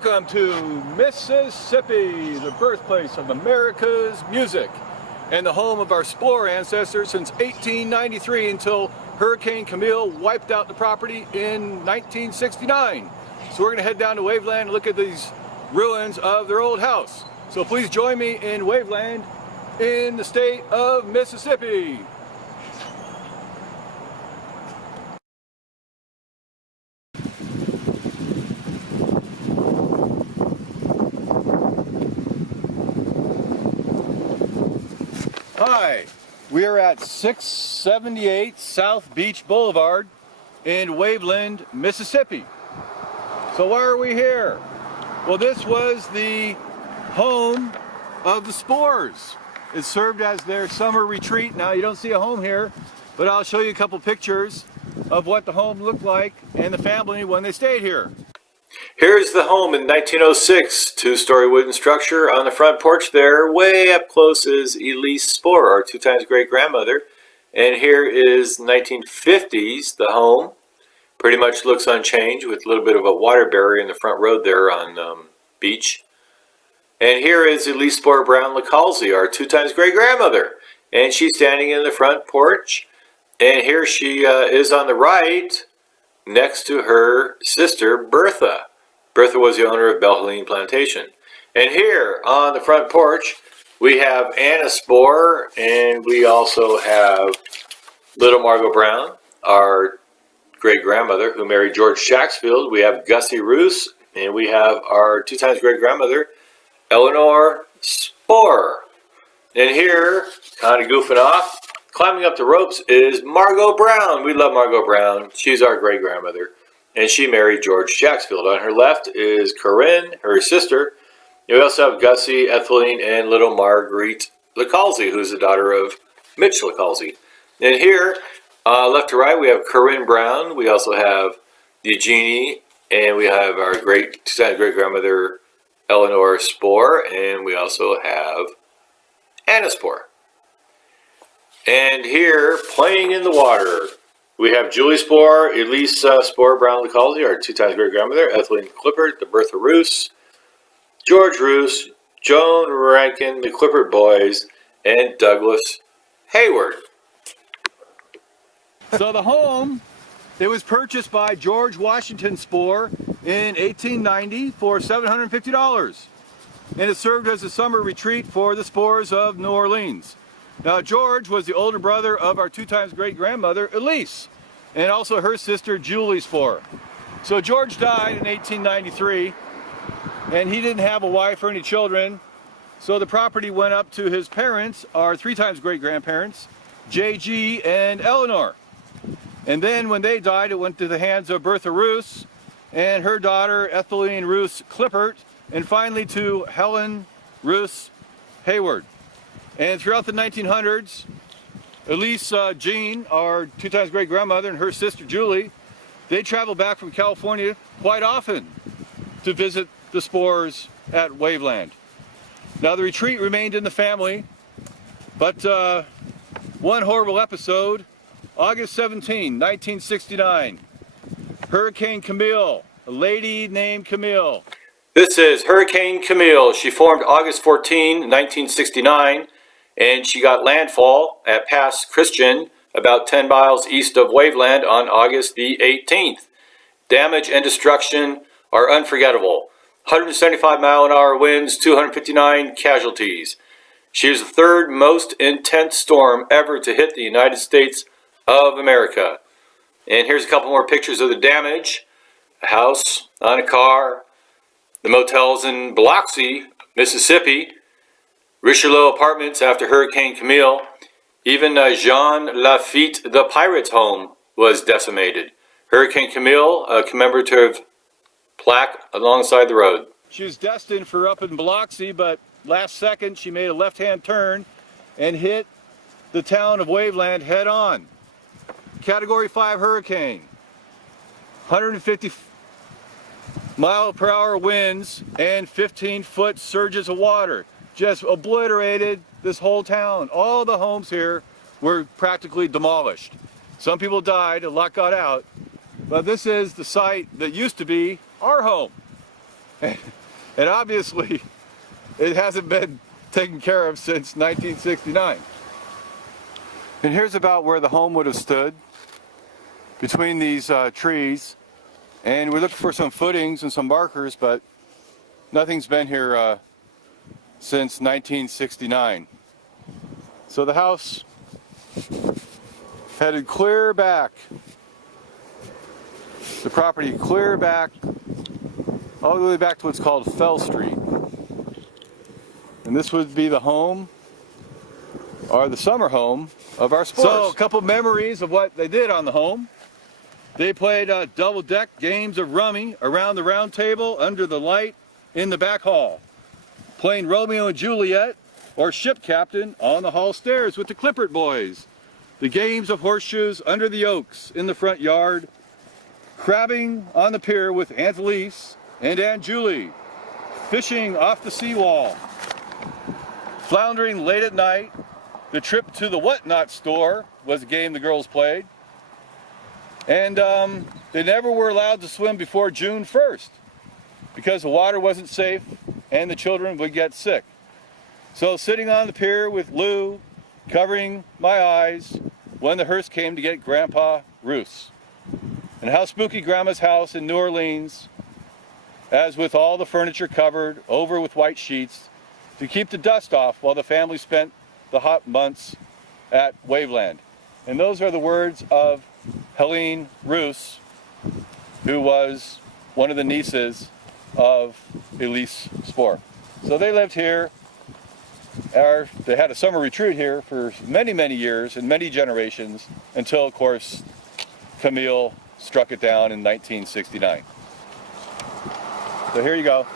Welcome to Mississippi, the birthplace of America's music and the home of our Spor ancestors since 1893 until Hurricane Camille wiped out the property in 1969. So we're going to head down to Waveland and look at these ruins of their old house. So please join me in Waveland in the state of Mississippi. Hi, we are at 678 South Beach Boulevard in Waveland, Mississippi. So why are we here? Well, this was the home of the Spors. It served as their summer retreat. Now you don't see a home here, but I'll show you a couple pictures of what the home looked like and the family when they stayed here. Here's the home in 1906, two-story wooden structure. On the front porch there, way up close, is Elise Spor, our two times great-grandmother. And here is 1950s, the home. Pretty much looks unchanged with a little bit of a water barrier in the front road there on beach. And here is Elise Spor Brown-Lecalzi, our two times great-grandmother. And she's standing in the front porch. And here she is on the right, next to her sister, Bertha. Bertha was the owner of Belle Helene Plantation. And here on the front porch, we have Anna Spor, and we also have little Margot Brown, our great-grandmother, who married George Shaxfield. We have Gussie Reuss, and we have our two times great-grandmother, Eleanor Spor. And here, kind of goofing off, climbing up the ropes is Margot Brown. We love Margot Brown. She's our great-grandmother, and she married George Shaxfield. On her left is Corinne, her sister. We also have Gussie, Etheline, and little Marguerite Lecalzi, who's the daughter of Mitch Lecalzi. And here, left to right, we have Corinne Brown. We also have Eugenie, and we have our great-grandmother, Eleanor Spor, and we also have Anna Spor. And here, playing in the water, we have Julie Spor, Elise Spor Brown-Lecalzi, our two times great-grandmother, Etheline Clippert, the Bertha Reuss, George Reuss, Joan Rankin, the Clippert boys, and Douglas Hayward. So the home, it was purchased by George Washington Spor in 1890 for $750. And it served as a summer retreat for the Spors of New Orleans. Now, George was the older brother of our two times great-grandmother, Elise, and also her sister, Julie Spor. So George died in 1893, and he didn't have a wife or any children, so the property went up to his parents, our three times great-grandparents, J.G. and Eleanor. And then when they died, it went to the hands of Bertha Reuss and her daughter, Etheline Reuss Clippert, and finally to Helen Reuss Hayward. And throughout the 1900s, Elise Jean, our two times great-grandmother, and her sister Julie, they traveled back from California quite often to visit the Spors at Waveland. Now the retreat remained in the family, but one horrible episode, August 17, 1969, Hurricane Camille, a lady named Camille. This is Hurricane Camille. She formed August 14, 1969. And she got landfall at Pass Christian, about 10 miles east of Waveland, on August the 18th. Damage and destruction are unforgettable. 175-mile-an-hour winds, 259 casualties. She is the third most intense storm ever to hit the United States of America. And here's a couple more pictures of the damage. A house on a car. The motels in Biloxi, Mississippi. Richelieu Apartments after Hurricane Camille. Even Jean Lafitte, the pirate's home, was decimated. Hurricane Camille, a commemorative plaque alongside the road. She was destined for up in Biloxi, but last second she made a left-hand turn and hit the town of Waveland head-on. Category 5 hurricane. 150 mile-per-hour winds and 15-foot surges of water. Just obliterated this whole town. All the homes here were practically demolished. Some people died, a lot got out, but this is the site that used to be our home. And obviously, it hasn't been taken care of since 1969. And here's about where the home would have stood, between these trees. And we looked for some footings and some markers, but nothing's been here since 1969. So the house headed clear back, the property clear back, all the way back to what's called Fell Street. And this would be the home, or the summer home, of our Spors. So a couple memories of what they did on the home. They played double-deck games of rummy around the round table under the light in the back hall, playing Romeo and Juliet or ship captain on the hall stairs with the Clippert boys, the games of horseshoes under the oaks in the front yard, crabbing on the pier with Aunt Elise and Aunt Julie, fishing off the seawall, floundering late at night. The trip to the Whatnot store was a game the girls played. And they never were allowed to swim before June 1st because the water wasn't safe and the children would get sick. So sitting on the pier with Lou, covering my eyes when the hearse came to get Grandpa Reuss. And how spooky Grandma's house in New Orleans, as with all the furniture covered over with white sheets to keep the dust off while the family spent the hot months at Waveland. And those are the words of Helene Reuss, who was one of the nieces of Elise Spor. So they lived here, they had a summer retreat here for many, many years and many generations until, of course, Camille struck it down in 1969. So here you go.